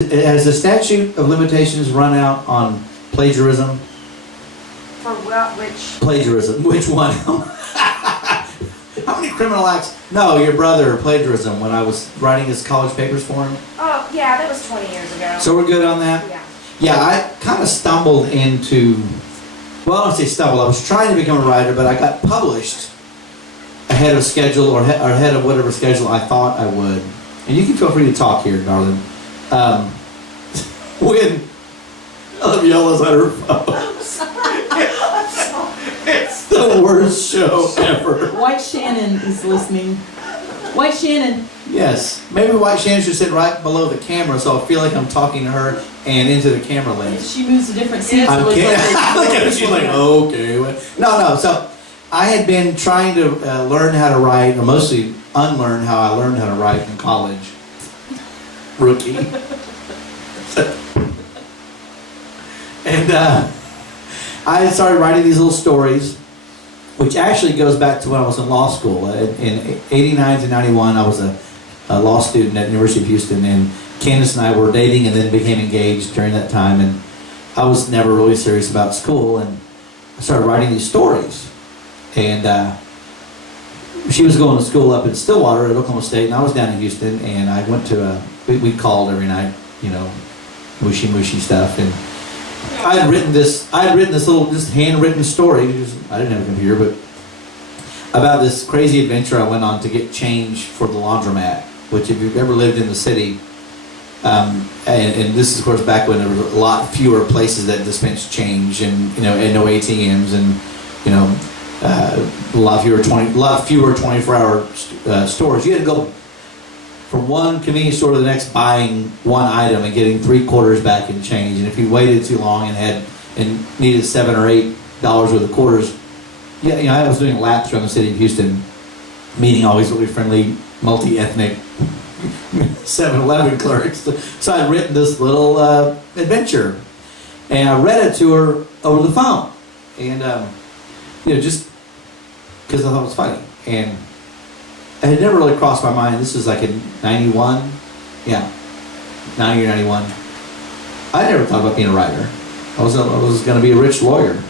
Has the statute of limitations run out on plagiarism? For what, which? Plagiarism. Which one? How many criminal acts? No, your brother, plagiarism, when I was writing his college papers for him. Oh, yeah, that was 20 years ago. So we're good on that? Yeah. Yeah, I kind of stumbled into, well, I don't say stumbled, I was trying to become a writer, but I got published ahead of schedule or ahead of whatever schedule I thought I would. And you can feel free to talk here, darling. When Yellow's on her phone. I'm sorry. I'm sorry. It's the worst show ever. White Shannon is listening. White Shannon. Yes. Maybe White Shannon should sit right below the camera so I feel like I'm talking to her and into the camera lens. She moves to different seats. I'm kidding. Look at her. She's like, okay. No. So I had been trying to learn how to write, or mostly unlearn how I learned how to write in college. Rookie. And I started writing these little stories, which actually goes back to when I was in law school. In 89 to 91, I was a law student at the University of Houston, and Candace and I were dating and then became engaged during that time, and I was never really serious about school, and I started writing these stories. And she was going to school up in Stillwater at Oklahoma State, and I was down in Houston, and I went to we called every night, you know, mushy stuff, and I had written this little just handwritten story. I didn't have a computer, but about this crazy adventure I went on to get change for the laundromat. Which, if you've ever lived in the city, and this is of course back when there were a lot fewer places that dispense change, and and no ATMs, and a lot fewer 24-hour stores. You had to go from one convenience store to the next, buying one item and getting 3/4 back in change. And if you waited too long and needed $7 or $8 worth of quarters, I was doing laps around the city of Houston, meeting all these really friendly, multi-ethnic 7-Eleven clerks. So I'd written this little adventure, and I read it to her over the phone, and just because I thought it was funny. And it had never really crossed my mind. This was like in 91. Yeah, 90 or 91. I never thought about being a writer. I was going to be a rich lawyer.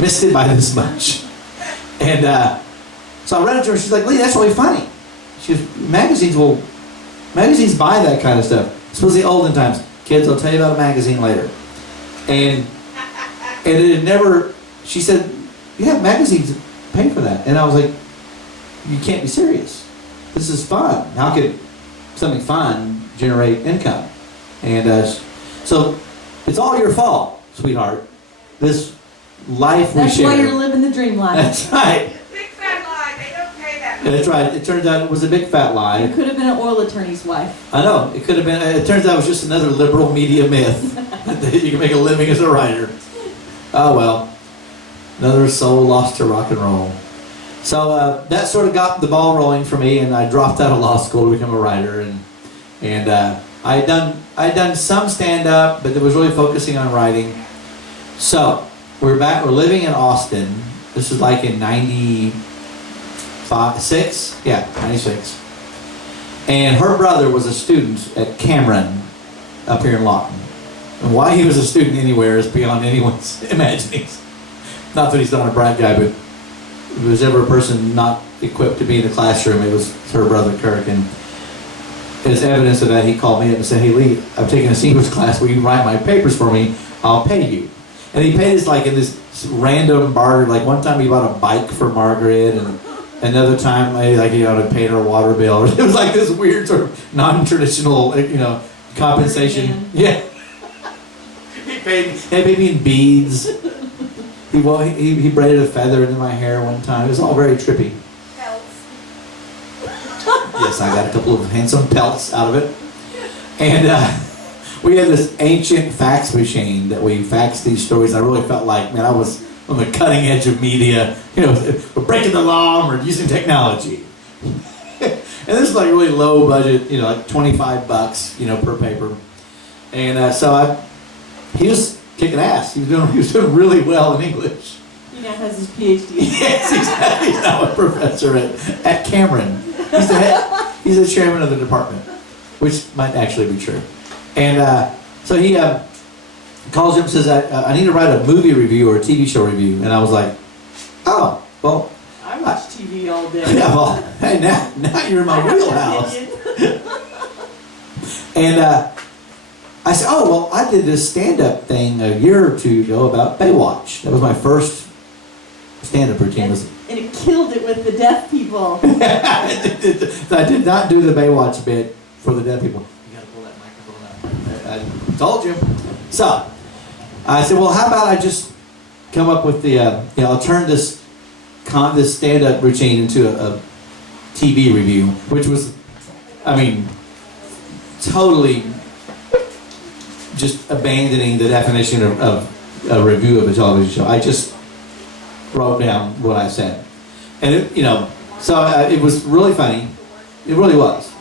Missed it by this much. And so I read it to her. She's like, "Lee, that's really funny." She goes, magazines buy that kind of stuff. Supposedly olden times. Kids, I'll tell you about a magazine later. And it had never... She said, "Yeah, magazines pay for that." And I was like, "You can't be serious. This is fun. How could something fun generate income?" And so it's all your fault, sweetheart. This life we share. That's why you're living the dream life. That's right. Big fat lie. They don't pay that much. That's right. It turns out it was a big fat lie. You could have been an oil attorney's wife. I know. It could have been. It turns out it was just another liberal media myth that you can make a living as a writer. Oh well. Another soul lost to rock and roll. So that sort of got the ball rolling for me, and I dropped out of law school to become a writer, and I had done some stand up, but it was really focusing on writing. So we're living in Austin. This is like in 96, yeah, 96. And her brother was a student at Cameron up here in Lawton. And why he was a student anywhere is beyond anyone's imaginings. Not that he's not a bright guy, but if there was ever a person not equipped to be in the classroom, it was her brother Kirk. And as evidence of that, he called me up and said, "Hey Lee, I'm taking a seniors class. Will you write my papers for me? I'll pay you." And he paid us like in this random barter. Like one time he bought a bike for Margaret, and another time he paid her a water bill. It was like this weird sort of non-traditional, compensation. Yeah. He paid me in beads. He braided a feather into my hair one time. It was all very trippy. Pelts. Yes, I got a couple of handsome pelts out of it. And we had this ancient fax machine that we faxed these stories. I really felt like, man, I was on the cutting edge of media. We're breaking the law, we're using technology. And this is like really low budget, like $25, per paper. And he was kicking ass. He was doing really well in English. He now has his PhD. Yes, exactly. He's now a professor at Cameron. He's the chairman of the department, which might actually be true. And so he calls him and says, I need to write a movie review or a TV show review. And I was like, oh, well. I watch TV all day. Yeah, well, hey, now you're in my wheelhouse. And I said, oh, well, I did this stand-up thing a year or two ago about Baywatch. That was my first stand-up routine. And it killed it with the deaf people. I did not do the Baywatch bit for the deaf people. You gotta pull that microphone up. I told you. So, I said, well, how about I just come up with the, I'll turn this stand-up routine into a TV review, which was, I mean, totally just abandoning the definition of a review of a television show. I just wrote down what I said. And, it was really funny. It really was.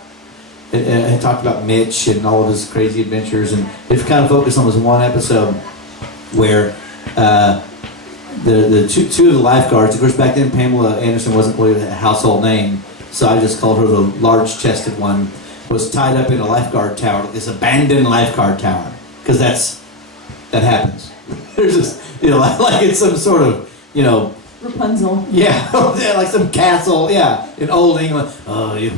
It talked about Mitch and all of his crazy adventures, and it kind of focused on this one episode where the two of the lifeguards, of course back then Pamela Anderson wasn't really a household name, so I just called her the large-chested one, was tied up in a lifeguard tower, this abandoned lifeguard tower, because that happens. There's this, like it's some sort of, Rapunzel. Yeah, like some castle, in old England. Oh, you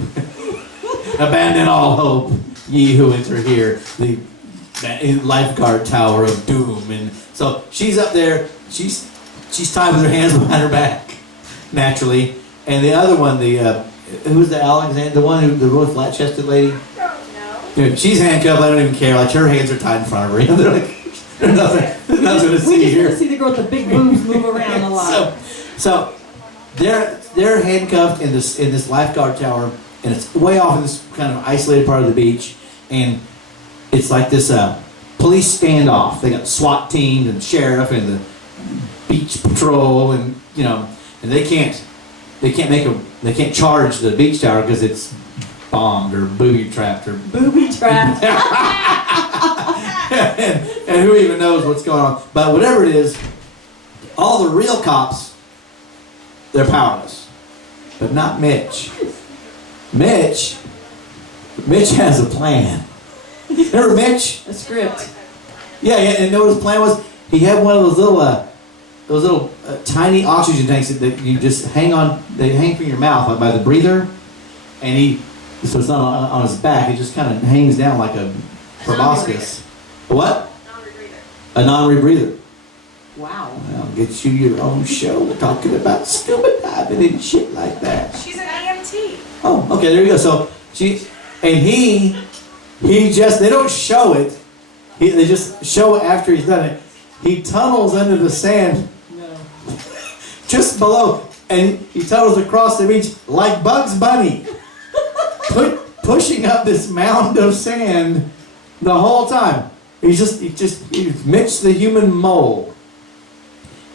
abandon all hope, ye who enter here, the lifeguard tower of doom. And so she's up there, she's tied with her hands behind her back, naturally. And the other one, who's the Alexander, the one who, the really flat-chested lady? No. She's handcuffed, I don't even care, like her hands are tied in front of her. They're like, there's nothing to see here. We just want to see the girl with the big boobs move around a lot. So they're handcuffed in this lifeguard tower, and it's way off in this kind of isolated part of the beach, and it's like this police standoff. They got SWAT teams and sheriff and the beach patrol, and and they can't charge the beach tower because it's bombed or booby trapped and who even knows what's going on. But whatever it is, all the real cops, they're powerless. But not Mitch. Mitch has a plan. Remember Mitch? A script. Yeah, and you know what his plan was? He had one of those little tiny oxygen tanks that you just hang on. They hang from your mouth by the breather, and so it's not on his back. It just kind of hangs down like a proboscis. What? Non-rebreather. A non-rebreather. Wow. I'll get you your own show talking about scuba diving and shit like that. She's an EMT. Oh, okay, there you go. So he just, they don't show it. They just show it after he's done it. He tunnels under the sand just below, and he tunnels across the beach like Bugs Bunny, pushing up this mound of sand the whole time. He's Mitch the human mole.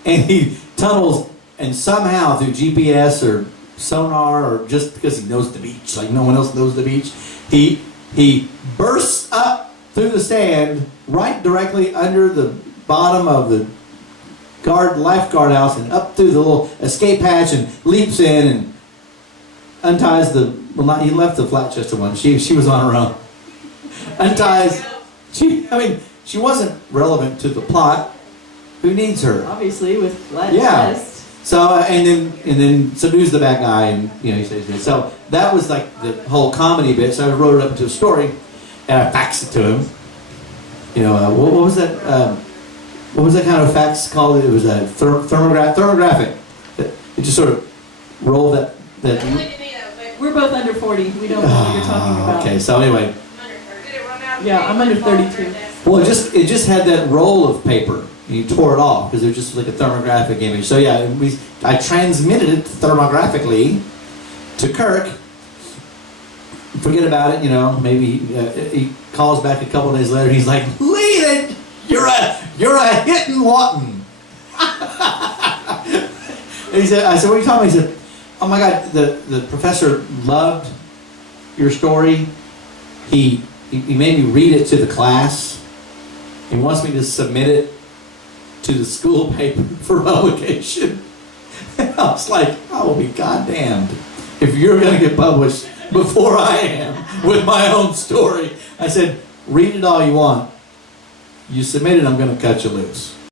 And he tunnels, and somehow through GPS or sonar, or just because he knows the beach like no one else knows the beach, he bursts up through the sand right directly under the bottom of the lifeguard house and up through the little escape hatch and leaps in and unties he left the flat-chested one. She was on her own. Unties. She wasn't relevant to the plot. Who needs her? Obviously, with flat chest. So and then subdues the bad guy, and he says this. So that was like the whole comedy bit. So I wrote it up into a story, and I faxed it to him. What was that? What was that kind of fax called? It was a thermographic. It just sort of rolled that. We're both under 40. We don't know what you're talking about. Okay, so anyway. Yeah, I'm under 32. Well, it just had that roll of paper. And you tore it off because it was just like a thermographic image. So yeah, I transmitted it thermographically to Kirk. Forget about it, maybe he calls back a couple of days later and he's like, "Leland, you're a hittin' Watton." I said, "What are you talking about?" He said, "Oh my God, the professor loved your story. He made me read it to the class. He wants me to submit it to the school paper for publication." And I was like, "I will be goddamned." if you're going to get published before I am with my own story. I said, read it all you want. You submit it, I'm going to cut you loose.